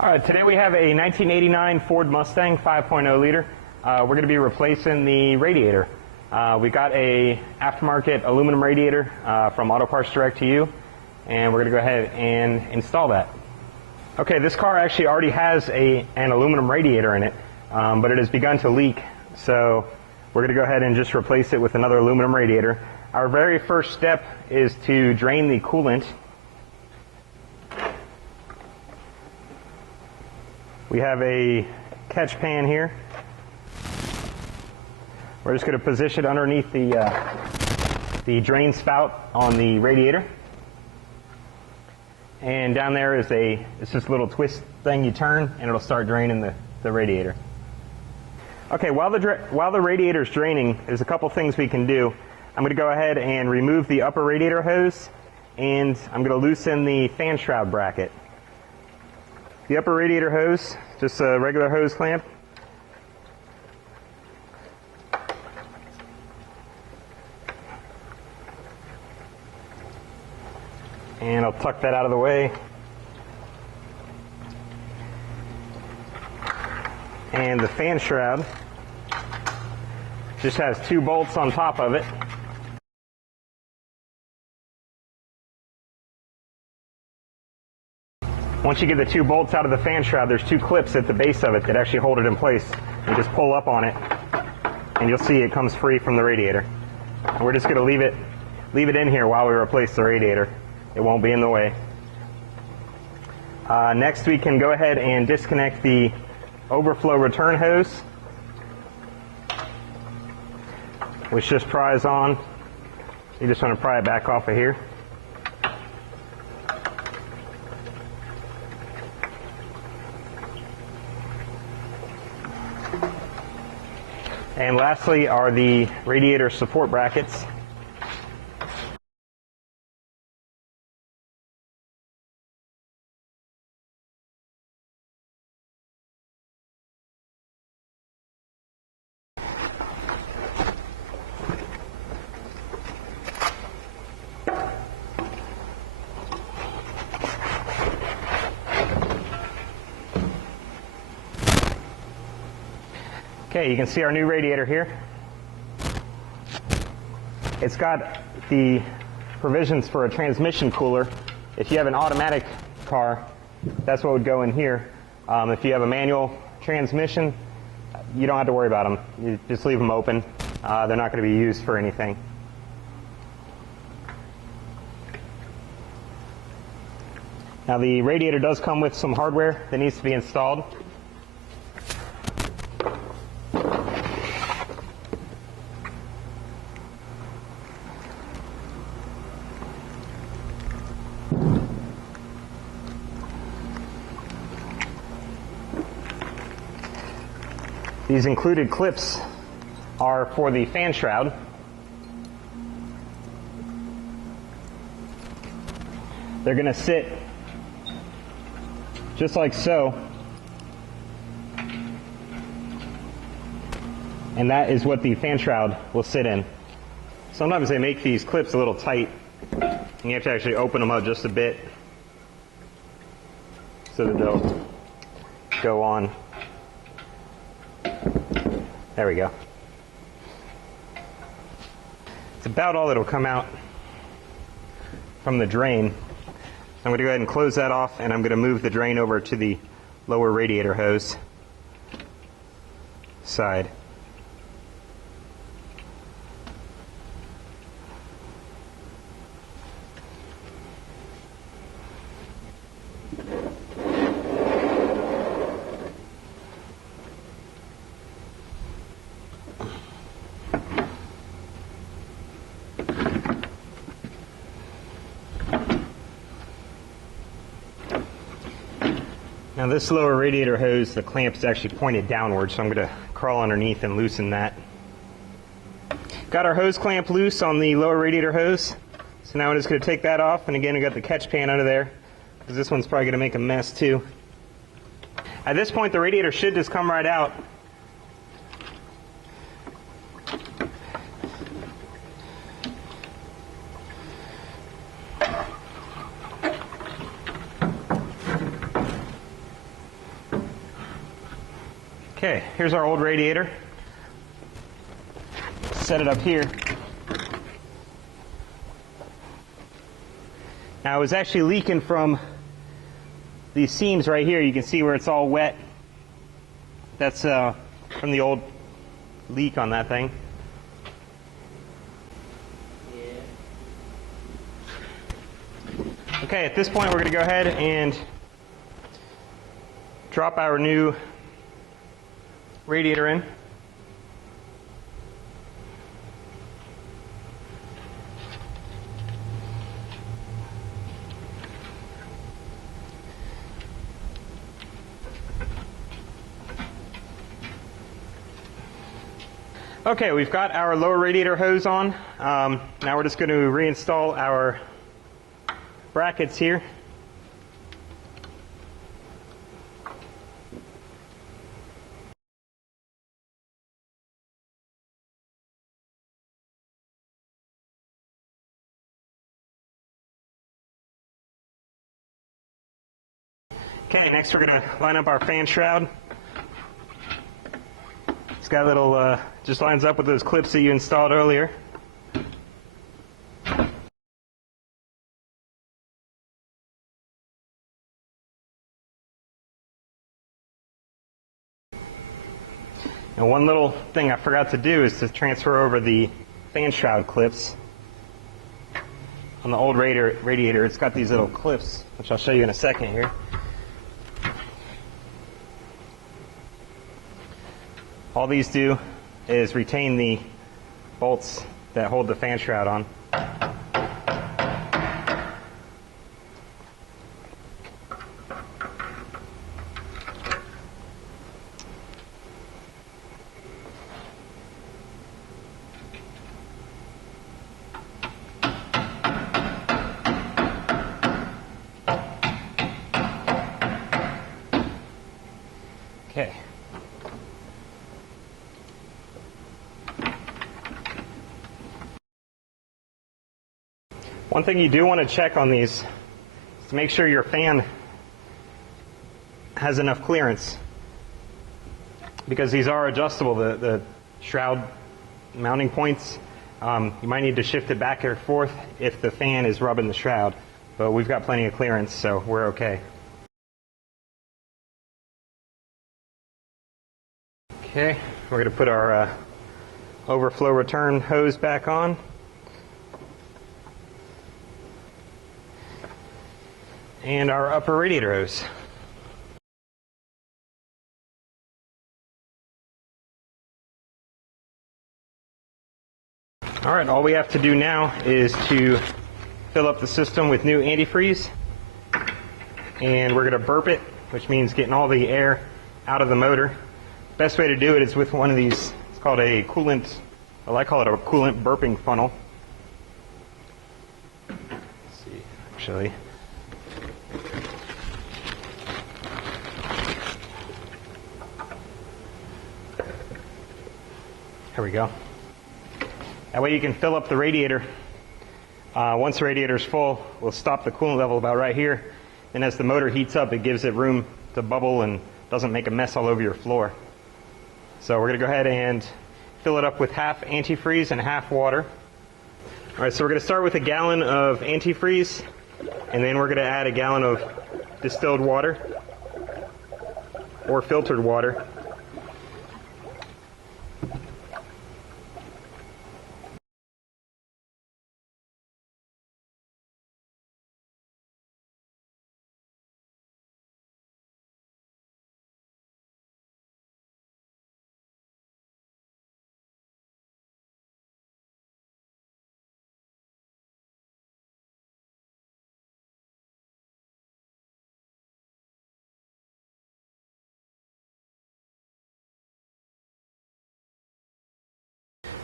All right, today we have a 1989 Ford Mustang 5.0 liter. We're going to be replacing the radiator. We got a aftermarket aluminum radiator from Auto Parts Direct to You, and we're going to go ahead and install that. Okay, this car actually already has an aluminum radiator in it, but it has begun to leak, so we're going to go ahead and just replace it with another aluminum radiator. Our very first step is to drain the coolant. We have a catch pan here. We're just going to position it underneath the drain spout on the radiator. And down there is it's just a little twist thing you turn, and it'll start draining the radiator. Okay, while the radiator is draining, there's a couple things we can do. I'm going to go ahead and remove the upper radiator hose, and I'm going to loosen the fan shroud bracket. The upper radiator hose, just a regular hose clamp. And I'll tuck that out of the way. And the fan shroud just has 2 bolts on top of it. Once you get the 2 bolts out of the fan shroud, there's 2 clips at the base of it that actually hold it in place. You just pull up on it, and you'll see it comes free from the radiator. And we're just going to leave it in here while we replace the radiator. It won't be in the way. Next, we can go ahead and disconnect the overflow return hose, which just pries on. You just want to pry it back off of here. And lastly are the radiator support brackets. Okay, you can see our new radiator here. It's got the provisions for a transmission cooler. If you have an automatic car, that's what would go in here. If you have a manual transmission, you don't have to worry about them. You just leave them open. They're not going to be used for anything. Now the radiator does come with some hardware that needs to be installed. These included clips are for the fan shroud. They're going to sit just like so, and that is what the fan shroud will sit in. Sometimes they make these clips a little tight, and you have to actually open them up just a bit so that they'll go on. There we go. It's about all that'll come out from the drain. I'm going to go ahead and close that off, and I'm going to move the drain over to the lower radiator hose side. Now this lower radiator hose, the clamp is actually pointed downward, so I'm going to crawl underneath and loosen that. Got our hose clamp loose on the lower radiator hose, so now I'm just going to take that off, and again we got the catch pan under there, because this one's probably going to make a mess too. At this point the radiator should just come right out. Okay, here's our old radiator. Set it up here. Now it was actually leaking from these seams right here. You can see where it's all wet. That's from the old leak on that thing. Okay, at this point we're going to go ahead and drop our new radiator in. Okay, we've got our lower radiator hose on. Now we're just going to reinstall our brackets here. Okay, next we're going to line up our fan shroud. It's got a little, just lines up with those clips that you installed earlier. And one little thing I forgot to do is to transfer over the fan shroud clips. On the old radiator, it's got these little clips, which I'll show you in a second here. All these do is retain the bolts that hold the fan shroud on. Okay. One thing you do want to check on these is to make sure your fan has enough clearance, because these are adjustable, the shroud mounting points. You might need to shift it back or forth if the fan is rubbing the shroud, but we've got plenty of clearance, so we're okay. Okay, we're going to put our overflow return hose back on. And our upper radiator hose. All right, all we have to do now is to fill up the system with new antifreeze. And we're going to burp it, which means getting all the air out of the motor. Best way to do it is with one of these, it's called a coolant, well, I call it a coolant burping funnel. Let's see, actually. There we go. That way you can fill up the radiator. Once the radiator is full, we'll stop the coolant level about right here. And as the motor heats up, it gives it room to bubble and doesn't make a mess all over your floor. So we're going to go ahead and fill it up with half antifreeze and half water. All right, so we're going to start with a gallon of antifreeze, and then we're going to add a gallon of distilled water or filtered water.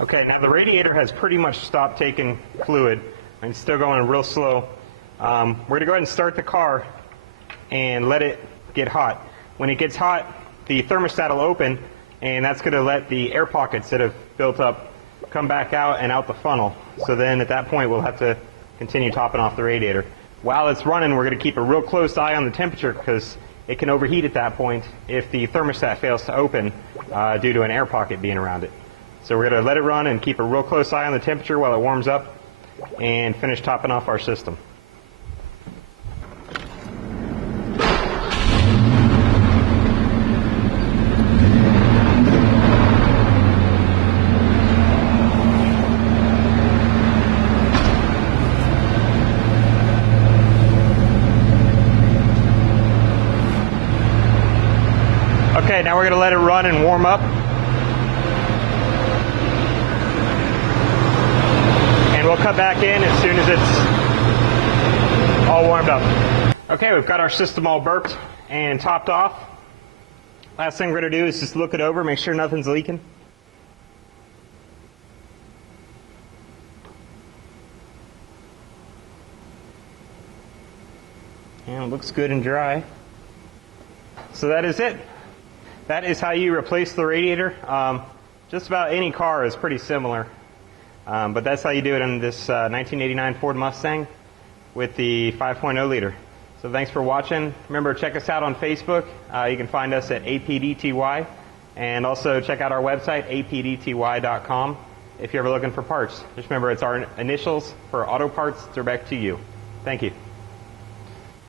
Okay, now the radiator has pretty much stopped taking fluid and it's still going real slow. We're going to go ahead and start the car and let it get hot. When it gets hot, the thermostat will open, and that's going to let the air pockets that have built up come back out and out the funnel. So then at that point we'll have to continue topping off the radiator. While it's running, we're going to keep a real close eye on the temperature, because it can overheat at that point if the thermostat fails to open due to an air pocket being around it. So we're going to let it run and keep a real close eye on the temperature while it warms up and finish topping off our system. Okay, now we're going to let it run and warm up. And we'll cut back in as soon as it's all warmed up. Okay, we've got our system all burped and topped off. Last thing we're going to do is just look it over, make sure nothing's leaking. And it looks good and dry. So that is it. That is how you replace the radiator. Just about any car is pretty similar. But that's how you do it in this 1989 Ford Mustang with the 5.0 liter. So thanks for watching. Remember, check us out on Facebook. You can find us at APDTY. And also check out our website, APDTY.com, if you're ever looking for parts. Just remember, it's our initials for auto parts direct to you. Thank you.